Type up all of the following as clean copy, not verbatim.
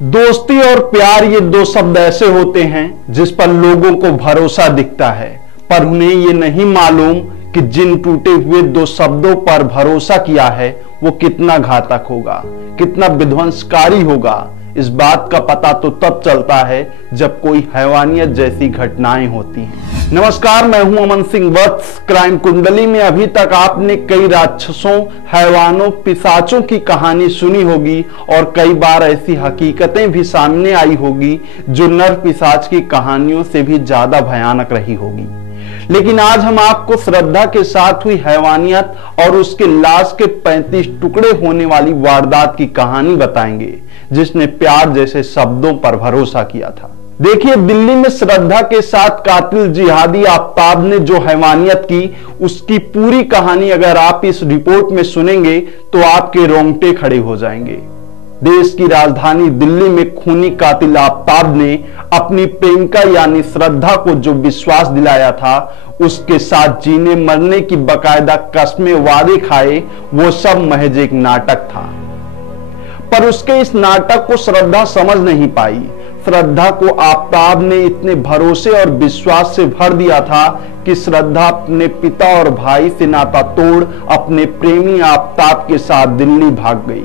दोस्ती और प्यार ये दो शब्द ऐसे होते हैं जिस पर लोगों को भरोसा दिखता है, पर उन्हें ये नहीं मालूम कि जिन टूटे हुए दो शब्दों पर भरोसा किया है वो कितना घातक होगा, कितना विध्वंसकारी होगा। इस बात का पता तो तब चलता है जब कोई हैवानियत जैसी घटनाएं होती हैं। नमस्कार, मैं हूं अमन सिंह वत्स। क्राइम कुंडली में अभी तक आपने कई राक्षसों, हैवानों, पिशाचों की कहानी सुनी होगी और कई बार ऐसी हकीकतें भी सामने आई होगी जो नर पिशाच की कहानियों से भी ज्यादा भयानक रही होगी। लेकिन आज हम आपको श्रद्धा के साथ हुई हैवानियत और उसके लाश के 35 टुकड़े होने वाली वारदात की कहानी बताएंगे, जिसने प्यार जैसे शब्दों पर भरोसा किया था। देखिए, दिल्ली में श्रद्धा के साथ कातिल जिहादी आफ्ताब ने जो हैवानियत की, उसकी पूरी कहानी अगर आप इस रिपोर्ट में सुनेंगे तो आपके रोंगटे खड़े हो जाएंगे। देश की राजधानी दिल्ली में खूनी कातिल आफ्ताब ने अपनी प्रेमिका यानी श्रद्धा को जो विश्वास दिलाया था, उसके साथ जीने मरने की बकायदा कस्में, वादे खाए, वो सब महज एक नाटक था। पर उसके इस नाटक को श्रद्धा समझ नहीं पाई। श्रद्धा को आफ्ताब ने इतने भरोसे और विश्वास से भर दिया था कि श्रद्धा अपने पिता और भाई से नाता तोड़ अपने प्रेमी आफ्ताब के साथ दिल्ली भाग गई,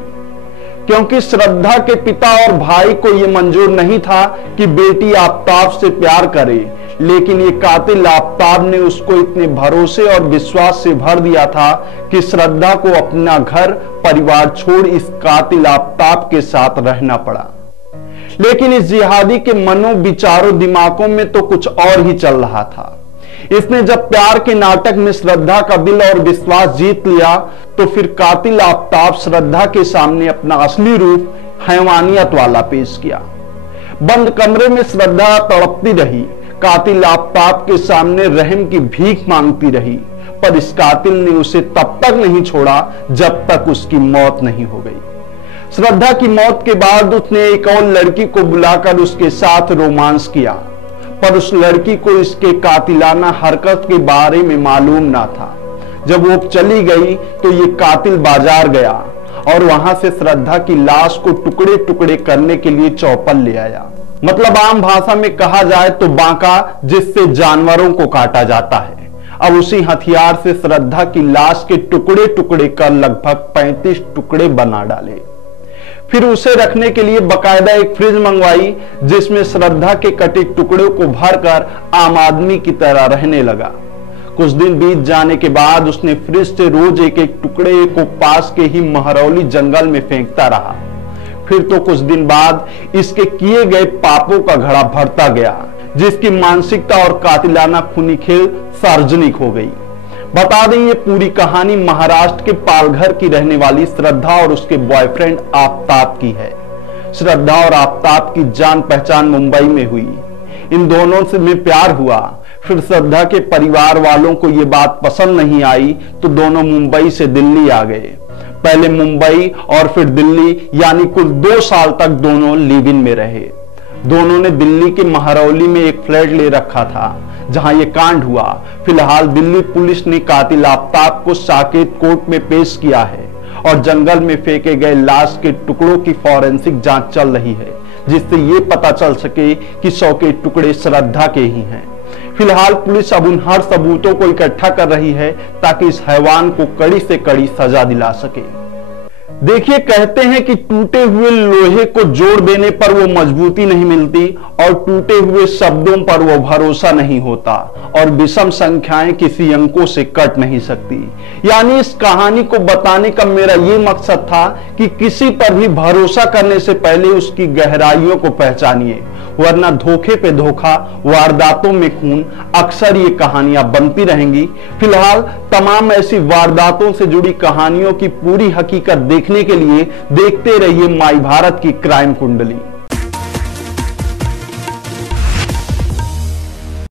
क्योंकि श्रद्धा के पिता और भाई को यह मंजूर नहीं था कि बेटी आफ्ताब से प्यार करे। लेकिन ये कातिल आफ्ताब ने उसको इतने भरोसे और विश्वास से भर दिया था कि श्रद्धा को अपना घर परिवार छोड़ इस कातिल आफ्ताब के साथ रहना पड़ा। लेकिन इस जिहादी के मनो विचारों, दिमागों में तो कुछ और ही चल रहा था। इसने जब प्यार के नाटक में श्रद्धा का दिल और विश्वास जीत लिया, तो फिर कातिल आफ्ताब श्रद्धा के सामने अपना असली रूप हैवानियत वाला पेश किया। बंद कमरे में श्रद्धा तड़पती रही, कातिल आफ्ताब के सामने रहम की भीख मांगती रही, पर इस कातिल ने उसे तब तक नहीं छोड़ा जब तक उसकी मौत नहीं हो गई। श्रद्धा की मौत के बाद उसने एक और लड़की को बुलाकर उसके साथ रोमांस किया, पर उस लड़की को इसके कातिलाना हरकत के बारे में मालूम ना था। जब वो चली गई तो ये कातिल बाजार गया और वहां से श्रद्धा की लाश को टुकड़े टुकड़े करने के लिए चौपल ले आया। मतलब आम भाषा में कहा जाए तो बांका, जिससे जानवरों को काटा जाता है। अब उसी हथियार से श्रद्धा की लाश के टुकड़े टुकड़े कर लगभग 35 टुकड़े बना डाले। फिर उसे रखने के लिए बकायदा एक फ्रिज मंगवाई, जिसमें श्रद्धा के कटे टुकड़ों को भरकर आम आदमी की तरह रहने लगा। कुछ दिन बीत जाने के बाद उसने फ्रिज से रोज एक एक टुकड़े को पास के ही महरौली जंगल में फेंकता रहा। फिर तो कुछ दिन बाद इसके किए गए पापों का घड़ा भरता गया, जिसकी मानसिकता और कातिलाना खूनी खेल सार्वजनिक हो गई। बता दें, ये पूरी कहानी महाराष्ट्र के पालघर की रहने वाली श्रद्धा और उसके बॉयफ्रेंड आफ्ताब की है। श्रद्धा और आफ्ताब की जान पहचान मुंबई में हुई। इन दोनों से में प्यार हुआ। फिर श्रद्धा के परिवार वालों को ये बात पसंद नहीं आई तो दोनों मुंबई से दिल्ली आ गए। पहले मुंबई और फिर दिल्ली, यानी कुल 2 साल तक दोनों लिव इन में रहे। दोनों ने दिल्ली के महरौली में एक फ्लैट ले रखा था जहां यह कांड हुआ। फिलहाल दिल्ली पुलिस ने कातिल आफ्ताब को साकेत कोर्ट में पेश किया है और जंगल में फेंके गए लाश के टुकड़ों की फॉरेंसिक जांच चल रही है, जिससे यह पता चल सके कि 100 के टुकड़े श्रद्धा के ही हैं। फिलहाल पुलिस अब उन हर सबूतों को इकट्ठा कर रही है ताकि इस हैवान को कड़ी से कड़ी सजा दिला सके। देखिए, कहते हैं कि टूटे हुए लोहे को जोड़ देने पर वो मजबूती नहीं मिलती और टूटे हुए शब्दों पर वो भरोसा नहीं होता और विषम संख्याएं किसी अंकों से कट नहीं सकती। यानी इस कहानी को बताने का मेरा ये मकसद था कि किसी पर भी भरोसा करने से पहले उसकी गहराइयों को पहचानिए, वरना धोखे पे धोखा, वारदातों में खून, अक्सर ये कहानियां बनती रहेंगी। फिलहाल तमाम ऐसी वारदातों से जुड़ी कहानियों की पूरी हकीकत देखने के लिए देखते रहिए माई भारत की क्राइम कुंडली।